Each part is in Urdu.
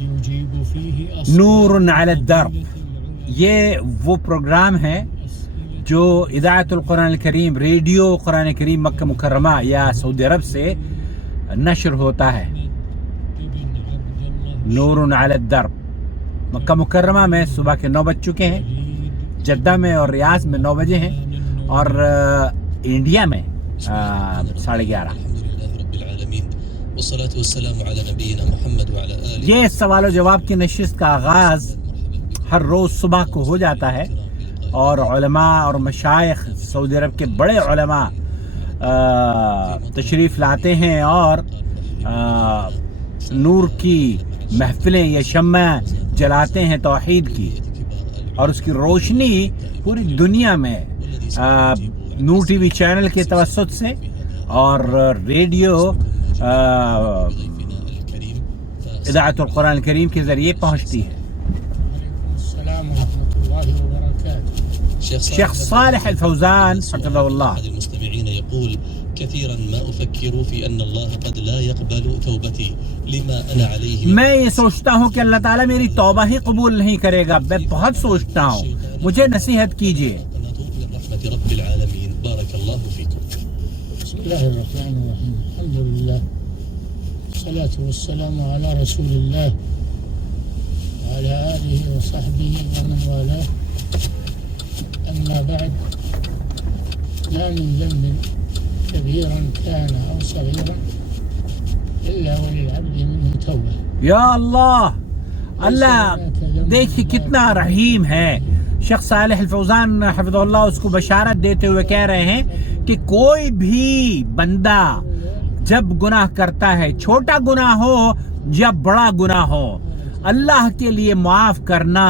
نور علی الدرب، یہ وہ پروگرام ہے جو اذاعت القرآن الکریم، ریڈیو قرآن کریم مکہ مکرمہ یا سعودی عرب سے نشر ہوتا ہے۔ نور علی الدرب مکہ مکرمہ میں صبح کے 9 بج چکے ہیں، جدہ میں اور ریاض میں 9 بجے ہیں، اور انڈیا میں 11:30۔ یہ سوال و جواب کی نشست کا آغاز ہر روز صبح کو ہو جاتا ہے، اور علماء اور مشائخ سعودی عرب کے بڑے علماء تشریف لاتے ہیں اور نور کی محفلیں یا شمع جلاتے ہیں توحید کی، اور اس کی روشنی پوری دنیا میں نور ٹی وی چینل کے توسط سے اور ریڈیو اذاعت القرآن الکریم کے ذریعے پہنچتی ہے۔ السلام ورحمۃ اللہ وبرکاتہ۔ شیخ صالح الفوزان حفظہ اللہ المستمعين يقول كثيرا ما أفكر في أن الله قد لا يقبل توبتي لما أنا عليه۔ میں یہ سوچتا ہوں کہ اللہ تعالیٰ میری توبہ ہی قبول نہیں کرے گا، میں بہت سوچتا ہوں، مجھے نصیحت کیجیے۔ رحمة رب العالمين، بارك الله فيكم۔ بسم الله الرحمن الرحيم، الحمد لله والصلاة والسلام على رسول الله وعلى آله وصحبه ومن والاه، أما بعد، ما من ذنب كبيرا كان أو صغيرا إلا وللعبد منه توبة۔ یا اللہ، اللہ دیکھیے کتنا رحیم ہے۔ شیخ صالح الفوزان حفظہ اللہ اس کو بشارت دیتے ہوئے کہہ رہے ہیں کہ کوئی بھی بندہ جب گناہ کرتا ہے، چھوٹا گناہ ہو یا بڑا گناہ ہو، اللہ کے لیے معاف کرنا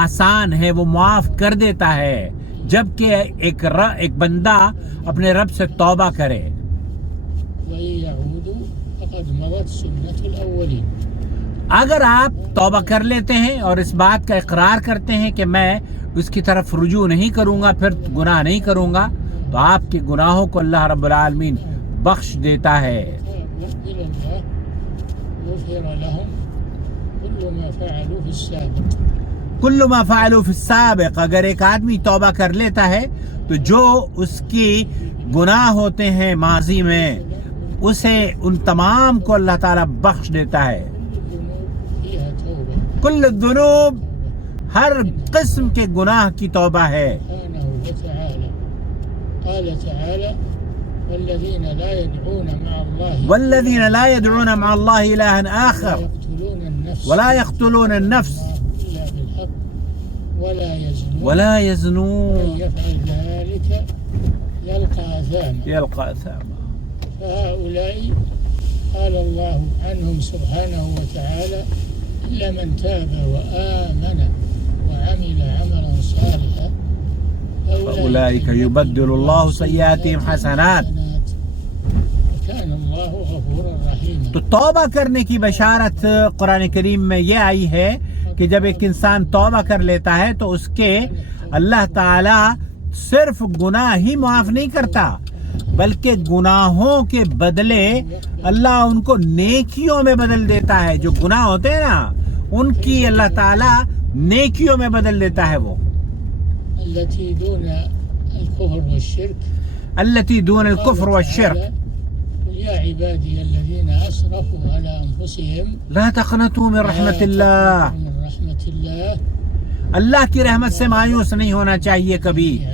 آسان ہے، وہ معاف کر دیتا ہے، جبکہ ایک بندہ اپنے رب سے توبہ کرے۔ وإن يعودوا فقد مضت سنة الأولين۔ اگر آپ توبہ کر لیتے ہیں اور اس بات کا اقرار کرتے ہیں کہ میں اس کی طرف رجوع نہیں کروں گا، پھر گناہ نہیں کروں گا، تو آپ کے گناہوں کو اللہ رب العالمین بخش دیتا ہے۔ إلى الله غفر لهم كل ما فعلوا في السابق۔ کل ما فعلوا فی السابق، اگر ایک آدمی توبہ کر لیتا ہے تو جو اس کی گناہ ہوتے ہیں ماضی میں، اسے ان تمام کو اللہ تعالیٰ بخش دیتا ہے۔ الذنوب فيها توبة کل الذنوب، ہر قسم کے گناہ کی توبہ ہے۔ سبحانه وتعالى۔ قال تعالى والذين لا يدعون مع الله والذین لا يدعون مع اللہ الہا آخر يقتلون النفس ولا يقتلون النفس إلا بالحق ولا يزنون ولا ومن يزنون يفعل ذلك يلقى أثاما۔ يلقى أثاما۔ فهؤلاء قال الله عنهم سبحانه وتعالى إلا من تاب وآمن وعمل عملا صالحا فأولئك يبدل الله سيئاتهم حسنات۔ وكان الله غفورا رحيما۔ تو توبہ کرنے کی بشارت قرآن کریم میں یہ آئی ہے کہ جب ایک انسان توبہ کر لیتا ہے تو اس کے اللہ تعالی صرف گناہ ہی معاف نہیں کرتا، بلکہ گناہوں کے بدلے اللہ ان کو نیکیوں میں بدل دیتا ہے۔ جو گناہ ہوتے ہیں نا، ان کی اللہ تعالی نیکیوں میں بدل دیتا ہے۔ وہ التي دون الكفر والشرك، التي دون الكفر والشرك۔ قل يا عبادي الذين أسرفوا على أنفسهم لا تقنطوا من رحمت اللہ، من رحمة الله اللہ کی رحمت سے مایوس نہیں ہونا چاہیے کبھی۔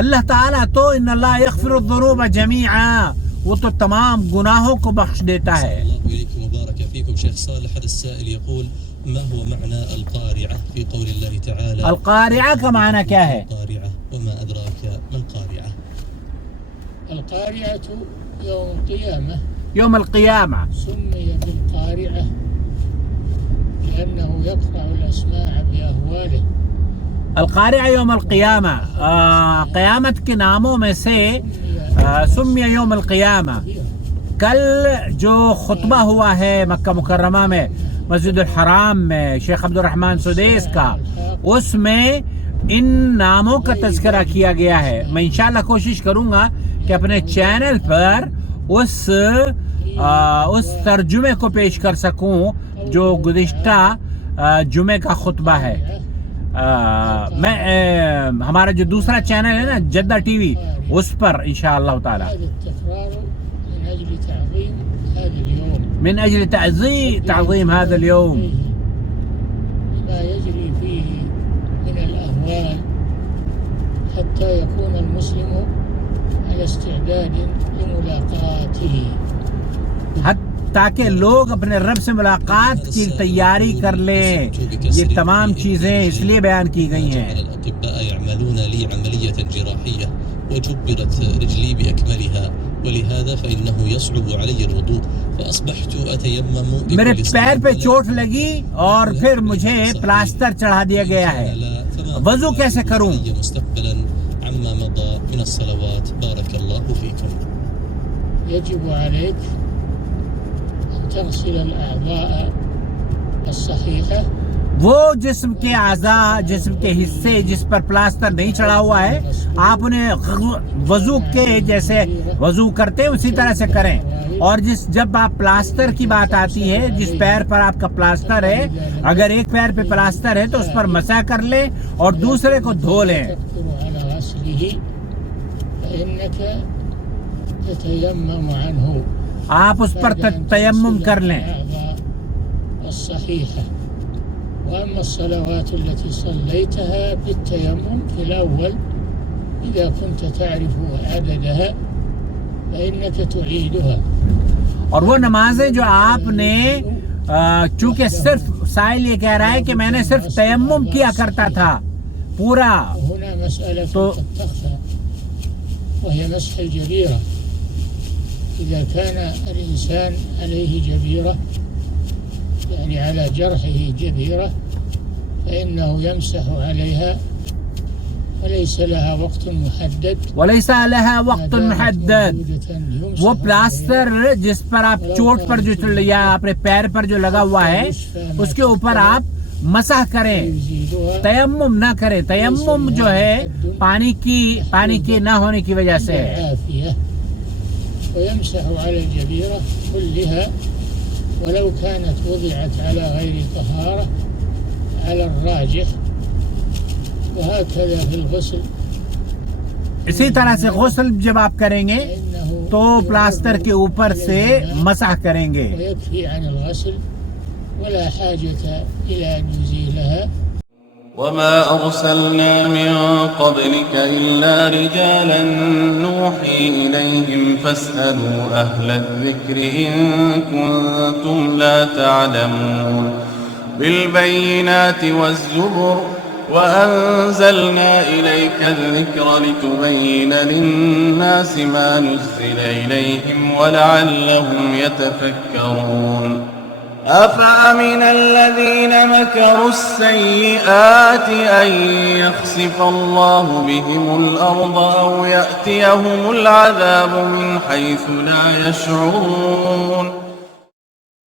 اللہ تعالیٰ تو ان اللہ یغفر الذنوب جمیعا، وہ تو تمام گناہوں کو بخش دیتا ہے۔ الله إليكم وبارك فيكم۔ شيخ صالح هذا السائل يقول ما هو معنى القارعة في قول الله تعالى القارعہ کا معنی کیا ہے؟ القارعة وما أدراك ما القارعة؟ القارعة يوم القيامة، یوم القیامہ۔ سمي بالقارعة لأنه يقطع الأسماع بأهواله۔ القارعہ یوم القیامہ، قیامت کے ناموں میں سے سمی یوم القیامہ۔ کل جو خطبہ ہوا ہے مکہ مکرمہ میں مسجد الحرام میں شیخ عبد الرحمن سدیس کا، اس میں ان ناموں کا تذکرہ کیا گیا ہے۔ میں انشاءاللہ کوشش کروں گا کہ اپنے چینل پر اس ترجمے کو پیش کر سکوں جو گزشتہ جمعے کا خطبہ ہے. میں ہمارا جو دوسرا چینل ہے نا جدہ ٹی وی اس پر انشاءاللہ تعالی هذا التكرار من أجل تعظيم هذا اليوم، من اجل تعظیم هذا اليوم لما يجري فيه من الأهوال، حتى يكون المسلم على استعداد لملاقاته. تاکہ لوگ اپنے رب سے ملاقات کی تیاری کر لیں. یہ تمام چیزیں اس لیے بیان کی گئی ہیں. الأطباء يعملون لي عملية جراحية وجبرت رجلي بأكملها، ولهذا فإنه يصعب علي الوضوء، فأصبحت أتيمم. میرے پیر پہ چوٹ لگی اور پھر مجھے پلاسٹر چڑھا دیا گیا ہے. وضو کیسے کروں؟ مستقبلا عما مضى من الصلوات. بارك الله فيكم. يجب عليك أن تغسل الأعضاء الصحيحة. وہ جسم کے اعضاء، جسم کے حصے جس پر پلاسٹر نہیں چڑھا ہوا ہے، آپ انہیں وضو کے جیسے وضو کرتے ہیں اسی طرح سے کریں. اور جب آپ پلاسٹر کی بات آتی ہے، جس پیر پر آپ کا پلاسٹر ہے، اگر ایک پیر پہ پلاسٹر ہے تو اس پر مسح کر لیں اور دوسرے کو دھو لیں. تقدر على غسله فإنك تتيمم عنه. آپ اس پر تیمم کر لیں. الأعضاء الصحيحة. وأما الصلوات التي صليتها بالتيمم في الأول إذا كنت تعرف عددها فإنك تعيدها. اور وہ نمازیں جو آپ نے چونکہ صرف سائل یہ کہہ رہا ہے کہ میں نے صرف تیمم کیا کرتا تھا پورا. وهنا مسألة قد تخفى وهي مسح الجبيرة. إذا كان الإنسان عليه جبيرة، يعني على جرحه جبيرة، فإنه يمسح عليها وليس لها وقت محدد. ولیس لها وقت محدد. وہ پلاسٹر جس پر آپ چوٹ پر جو یا اپنے پیر پر جو لگا ہوا ہے اس کے اوپر آپ مسح کریں، تیمم نہ کریں. تیمم جو ہے پانی کی نہ ہونے کی وجہ سے ہے. ويمسح على الجبيرة كلها ولو كانت وضعت على غير طهارة على الراجح. وهكذا في الغسل. اسی طرح سے غسل جب آپ کریں گے تو پلاسٹر کے اوپر سے مسح کریں گے. ويكفي عن الغسل ولا حاجة إلى أن يزيلها. وما أرسلنا من قبلك إلا رجالا نوحي إليهم فاسألوا أهل الذكر إن كنتم لا تعلمون. بالبينات والزبر وأنزلنا إليك الذكر لتبين للناس ما نزل إليهم ولعلهم يتفكرون. أفأمن الذين مكروا السيئات أن يخسف الله بهم الأرض أو يأتيهم العذاب من حيث لا يشعرون.